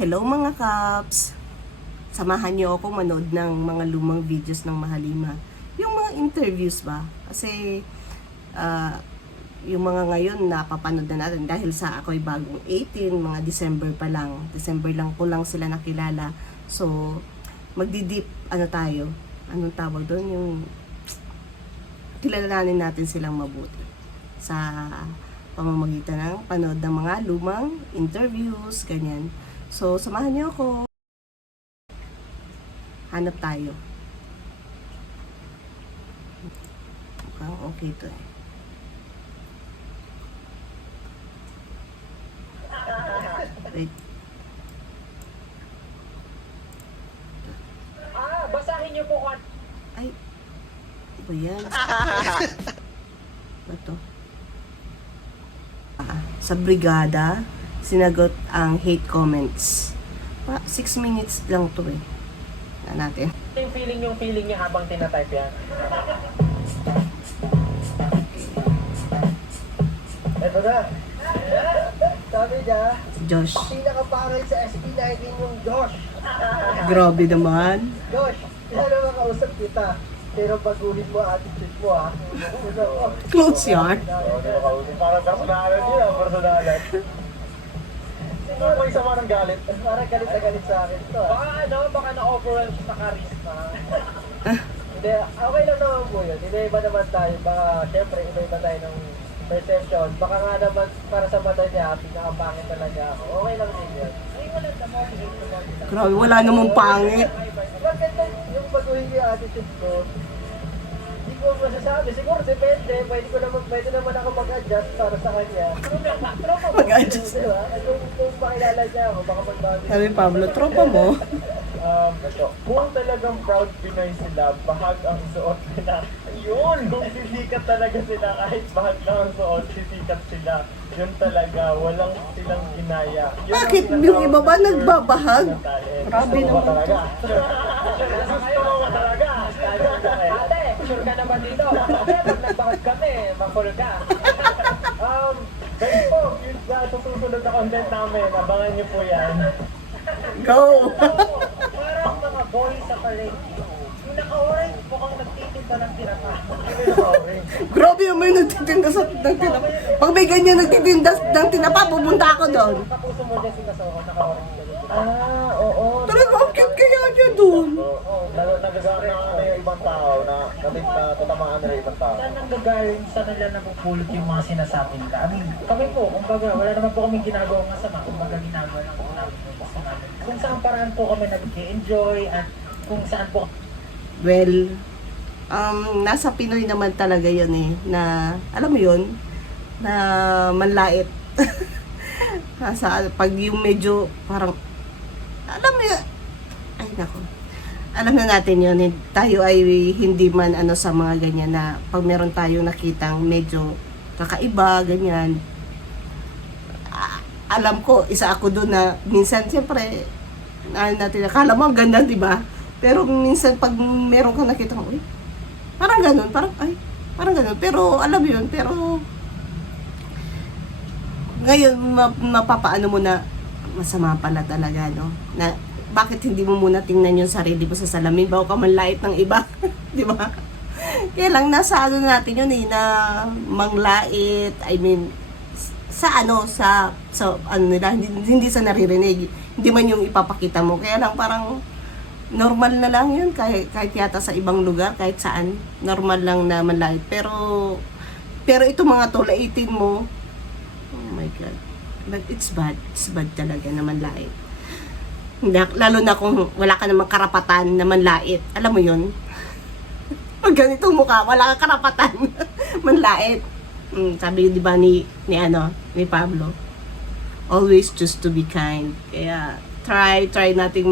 Hello mga Kaps! Samahan niyo ako manood ng mga lumang videos ng Mahalima. Yung mga interviews ba? Kasi yung mga ngayon napapanood na natin dahil sa ako'y bagong 18, mga December pa lang. December lang ko lang sila nakilala. So, magdidip, tayo? Anong tawag doon? Yung kilalanin natin silang mabuti sa pamamagitan ng panood ng mga lumang interviews, ganyan. So, samahan niyo ako. Hanap tayo. Mukhang okay to eh. Wait. Basahin niyo po kung Ay. Ano ba yan? Ano to? Sa brigada, sinagot ang hate comments. 6 minutes lang to eh. Na natin. yung feeling niya habang tinatype yan. Ito na. Sabi niya, Josh. pinakapangit sa SP19 yung Josh. Grabe naman. Josh, isa na makausap kita. Pero baguhin mo attitude mo ha. Close yarn. Parang personalan niya, personalan. Sino mo isa mo ng galit? Parang galit na galit sa akin to. Baka na-overwhelm siya sa charisma. Hindi, okay lang naman po yun. Iba naman tayo. Baka, syempre, iba tayo ng perception. Baka nga naman, para sa mata niya, pinakapangit talaga ako. Okay lang din yun. Ay, wala naman. Grabe, wala namang pangit. Maganda yung baguhin yung attitude ko. Hindi ko masasabi. Siguro depende. Pwede naman ako mag-adjust para sa kanya. Mag-adjust. Diba? Kung makilala niya ako, baka magbago. Sabi Pablo, tropa mo. Kung talagang proud Pinoy sila, bahag ang suot nila. Yun! Kung sisikat talaga sila, kahit bahag lang ang suot, sisikat sila. Yun talaga, walang silang ginaya. Bakit yung iba ba nagbabahag? Grabe naman to. Gusto mo ba talaga? Ate, sure ka naman dito. Kaya pag nagbahag kami, makul ka. Guys po, yun sa susunod na content namin, abangan niyo po yan. Go! Parang mga boy sa palengke. Yung naka-orange, mukhang nagtitinda ng tinapa. Grabe yung may nagtitinda ng tinapa. Pag may ganyan nagtitinda ng tinapa, pupunta ako doon. Kapuso mo dyan sila sa naka-orange. Oo. Talaga, ang cute kaya niya doon. Nagagawa na yung ibang tao na tatamaan na yung ibang tao. Saan nanggagaling sa nila napupulot yung mga sinasabi nila? I mean, kami po, kumbaga, wala naman po kaming ginagawa masama. Kumbaga, ginagawa lang po namin yung gusto namin. Kung saan paraan po kami nag-enjoy at kung saan po Well, nasa Pinoy naman talaga yun eh. Na, alam mo yun, na manlait. Pag yung medyo parang, alam mo yun, ay nako. Alam na natin yun, tayo ay hindi man sa mga ganyan na pag meron tayong nakitang medyo kakaiba, ganyan. Alam ko, isa ako doon na minsan siyempre, natin, akala mo ang ganda, di ba? Pero minsan pag meron ka nakita ko, parang ganun, parang ganun. Pero alam mo yun, pero ngayon mapapaano mo na masama pala talaga, no? Na bakit hindi mo muna tingnan yung sarili mo sa salamin bago ka manlait ng iba, di ba? Kaya lang nasa natin yun na manglait, I mean sa nila, hindi sa naririnig, hindi man yung ipapakita mo. Kaya lang parang normal na lang yun, kahit yata sa ibang lugar, kahit saan, normal lang na manlait. Pero ito mga to, laitin mo, oh my God. But it's bad talaga na manlait. Lalo na kung wala ka namang karapatan na manlait. Alam mo yun? Pag ganitong mukha, wala kang karapatan manlait. Sabi yun, di ba, ni Pablo? Always choose to be kind. Kaya, try nating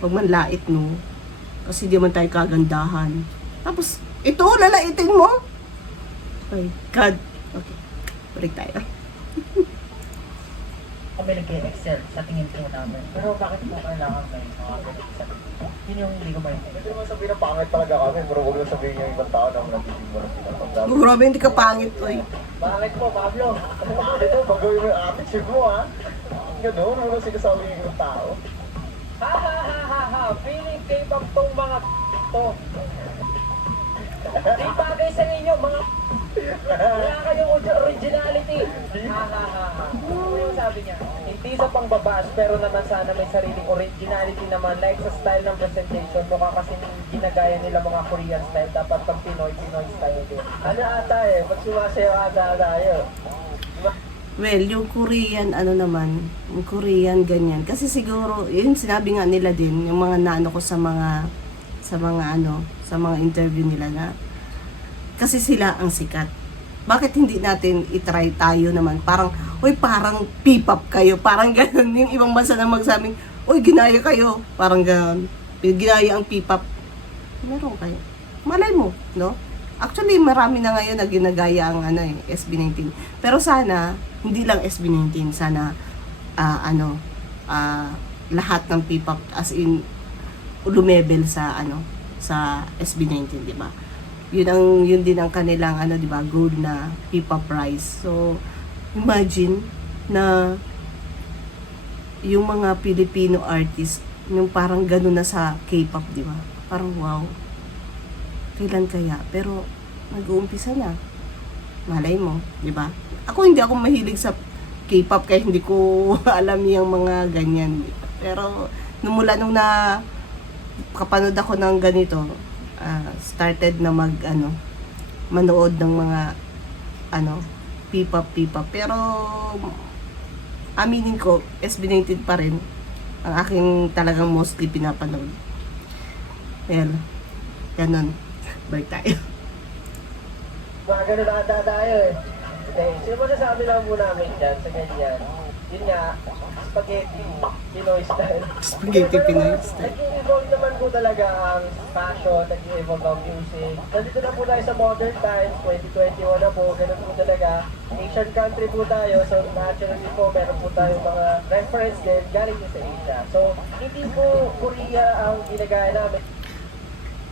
pag manlait, no? Kasi di man tayo kagandahan. Tapos, ito, lalaitin mo? Oh my God. Okay, balik tayo. kami nag-excel sa tingin po namin. Pero bakit po kailangan may mga ganito sa yun yung hindi ko maintindihan. Hindi mo sabihin na pangit talaga kami, pero huwag lang sabihin yung ibang tao na nagtitin mo lang sila. Grabe, hindi ka pangit, oy. Bakit po, Pablo? Ito, pagawin mo yung attitude mo, ha? nyo doon? Ano sinasabi ng ibang tao? Ha ha ha ha ha! Feeling K-pop tong mga to. Di bagay sa inyo, mga wala kayong originality. Ha ha ha ha. Ano yung sabi niya? Hindi sa pangbabash, pero naman sana may sariling originality naman. Like sa style ng presentation, mukha kasi ginagaya nila mga Korean style. Dapat pang Pinoy style din. Ano ata pag sumasayaw ata tayo. Well, yung Korean, ano naman, yung Korean ganyan. Kasi siguro, yun sinabi nga nila din, yung mga naano ko sa mga interview nila na, kasi sila ang sikat. Bakit hindi natin itry tayo naman? Parang, uy, parang P-pop kayo. Parang ganun. Yung ibang bansa na magsabing, uy, ginaya kayo. Parang ganun. Ginaya ang P-pop. Meron kayo. Malay mo, no? Actually, marami na ngayon na ginagaya ang SB19. Pero sana, hindi lang SB19. Sana, lahat ng P-pop, as in, lumebel sa, sa SB19, di ba? Yun din ang kanilang di ba, gold na P-pop prize. So imagine na yung mga Filipino artist yung parang gano'n na sa K-pop, di ba? Parang wow. Kailan kaya? Pero nag-uumpisa na. Malay mo, di ba? Hindi ako mahilig sa K-pop kaya hindi ko alam yung mga ganyan. Pero mula nung kapanood ako ng ganito, started na manood ng mga P-pop. Pero aminin ko, SB19 pa rin ang aking talagang mostly pinapanood. Well, ganun. Balik tayo. Mga ganun ata tayo sino ba nasabi lang po namin dyan sa ganyan? Yun nga, spaghetti, Pinoy style. Spaghetti Pinoy style. Nag-evolve naman po talaga ang fashion, nag-evolve ang music. Nandito na po tayo sa modern times, 2021 na po, ganun po talaga. Asian country po tayo, so naturally po, meron po tayong mga reference din galing din sa Asia. So, hindi po Korea ang ginagaya namin.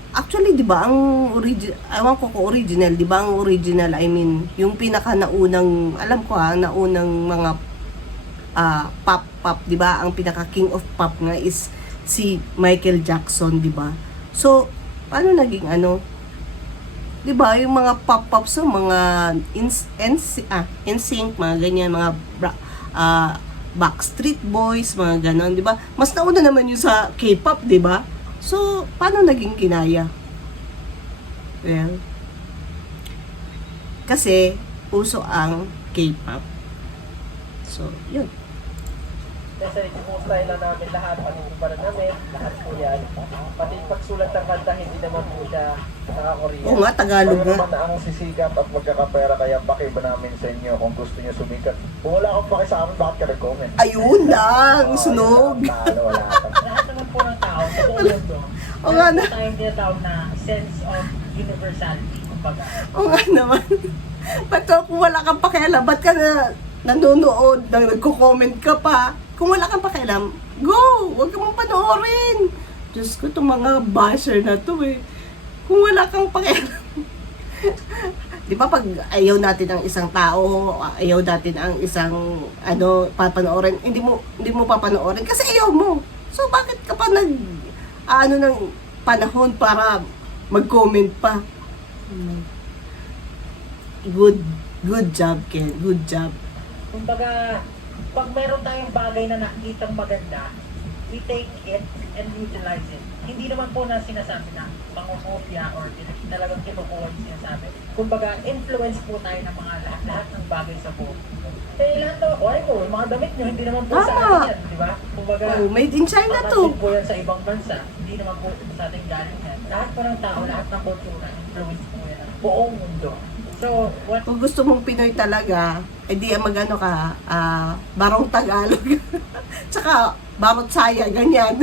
Actually, di ba, ang original, di ba, ang original, I mean, yung pinaka naunang, alam ko naunang mga pop, di ba, ang pinaka king of pop nga is si Michael Jackson, di ba? So, paano naging di ba, yung mga pop, so mga NSYNC, mga ganyan, mga Backstreet Boys, mga ganon, di ba? Mas nauna naman yung sa K-pop, di ba? So, paano naging kinaya? Well, kasi uso ang K-pop. So, yun. Kasi yung style na namin lahat, pati yung para namin, lahat po yan. Pati pagsulat ng kanta, hindi naman po siya naka-Korea. Oo nga, Tagalog Kaya nga. naman ang sisikat at magkakapera kaya pakiba namin sa inyo kung gusto nyo sumikat. Kung wala kang paki sa amin, bakit ka nag-comment? Ayun lang, sunog. Wala ka. Lahat naman po ng tao, sa buong mundo, O nga na. meron tayong tinatawag na sense of universality. Kumbaga, Oo nga naman. Ba't kung wala kang pakialam, ba't ka nanonood, nagko-comment ka pa? Kung wala kang pakialam, go! Huwag ka mong panoorin. Diyos ko, itong mga basher na to Kung wala kang pakialam. Di ba pag ayaw natin ang isang tao, ayaw natin ang isang papanoorin, hindi mo papanoorin kasi ayaw mo. So bakit ka pa ng panahon para mag-comment pa? Good job, Ken. Good job. kumbaga, pag meron tayong bagay na nakikitang maganda, we take it and utilize it. Hindi naman po na sinasabi na pangokopya or talagang kinukuha yung sinasabi. Kumbaga, influence po tayo ng mga lahat ng bagay sa buong. Lahat na, yung mga damit nyo, hindi naman po sa atin yan, di ba? Kumbaga, Made in China to. mapansin po yan sa ibang bansa, hindi naman po sa ating galing yan. Lahat po ng tao, lahat ng kultura, influence po yan. Buong mundo. So, what Kung gusto mong Pinoy talaga, edi magano ka, barong Tagalog. Tsaka barong Saya, ganyan.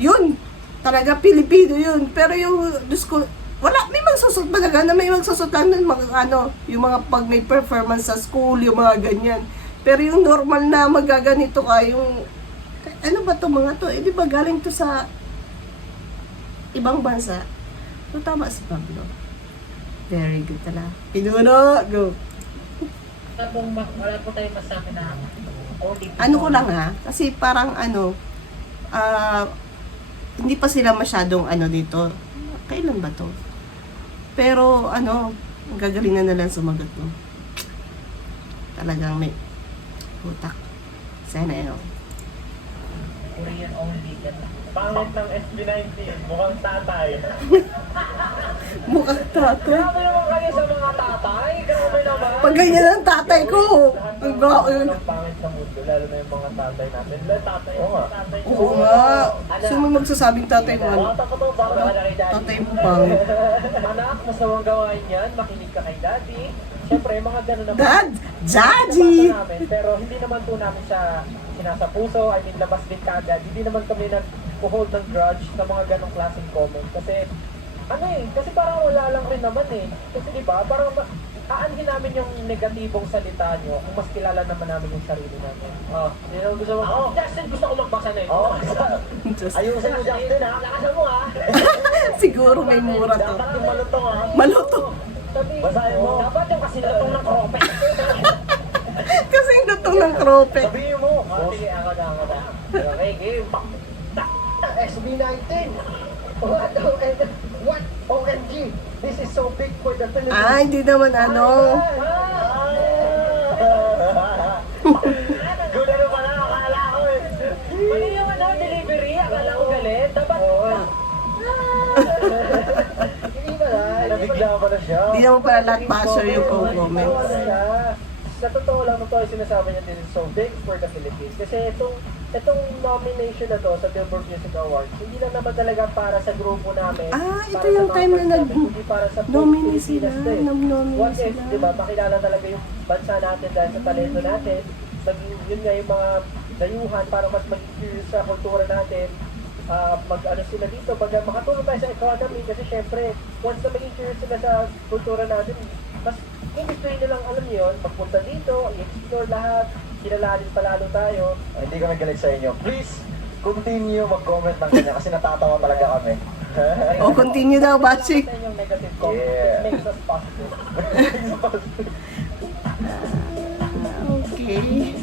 Yun, talaga Pilipino yun. Pero yung, Diyos ko, may magsusot talaga na may magsusot lang ng mga yung mga pag may performance sa school, yung mga ganyan. Pero yung normal na magaganito ka, yung, ano ba to mga to? Di ba galing to sa ibang bansa? So, tama si Pablo. Very good talaga. Pinuno, go. wala po tayong masabi na only Ano ko lang ha, kasi parang hindi pa sila masyadong dito. Kailan ba to? Pero gagalingan na lang sumagot mo. Talagang may utak. Sana Korean only. Pangit ng SB19, mukhang tatay. mukhang tatay. Grabe naman kayo sa mga tatay. Grabe naman. Pag ganyan ang tatay ko, ang Ang pangit sa mundo, lalo na yung mga tatay natin. Tatay, Oo nga. tatay. Oo nga. Sino may magsasabing tatay mo? Bata ka ba? Baka na kay daddy. Tatay mo pang. Anak, masamang gawain yan. Makinig ka kay daddy. Siyempre, mga gano'n naman. Dad! Daddy! Namin, pero hindi naman po namin siya sinasapuso. I mean, labas din kaagad. Hindi naman kami nag-hold ng grudge sa mga ganong klaseng comment. Kasi, kasi parang wala lang rin naman eh. Kasi diba, parang aanhin namin yung negatibong salita nyo kung mas kilala naman namin yung sarili namin. Yun ang gusto mo. Ako, Justin, gusto ko magbasa na Oo. Just- Ayusin mo, Justin, ha? Lakasan mo ha. Siguro may mura to. Dapat yung malutong, ha? Malutong. Basahin mo. Dapat yung kasinatong ng krope. Kasi lutong ng krope. Sabihin mo. Sige, ako na. Okay, game. SB19. What? OMG. This is so big for the Philippines. Hindi naman Good ano pala, akala ko eh. Mali yung delivery. Akala ko galit. Dapat, Hindi pala. Nabigla pala siya. Hindi naman pala lahat basher yung comments. Sa totoo lang, totoo yung sinasabi niya, this is so big for the Philippines. Kasi itong nomination na to sa Billboard Music Awards, hindi lang naman talaga para sa grupo namin. Ito para yung sa time mga na fans namin, kundi para sa buong nominee sila. Pilipinas din. Nominee What if, sila. di ba, makilala talaga yung bansa natin dahil sa talento natin. Yun nga yung mga dayuhan para mas maging curious sa kultura natin. Mag-ano sila dito, makatulong tayo sa economy kasi syempre, once na maging curious sila sa kultura natin, mas gusto nilang alam niyo yun, pagpunta dito, i-explore lahat, kilalanin palalo tayo. Hindi kami galit sa inyo. Please, continue mag-comment ng kanya kasi natatawa talaga kami. O, continue daw, bashing. Sa yung negative comment, Yeah. it makes us positive. Okay.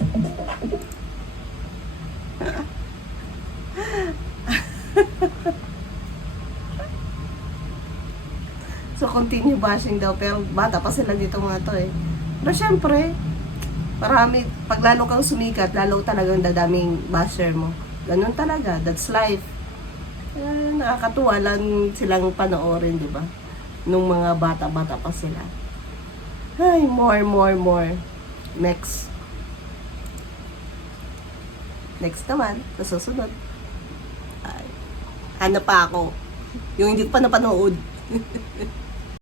So, continue bashing daw. Pero bata pa sila dito mga to eh. Pero syempre, marami, pag lalo kang sumikat, lalo talagang dadaming basher mo. Ganun talaga. That's life. Nakakatuwa lang silang panoorin, di ba? Nung mga bata-bata pa sila. Ay, more. Next. Next naman, sa susunod. Ay, hanap pa ako. Yung hindi ko pa napanood.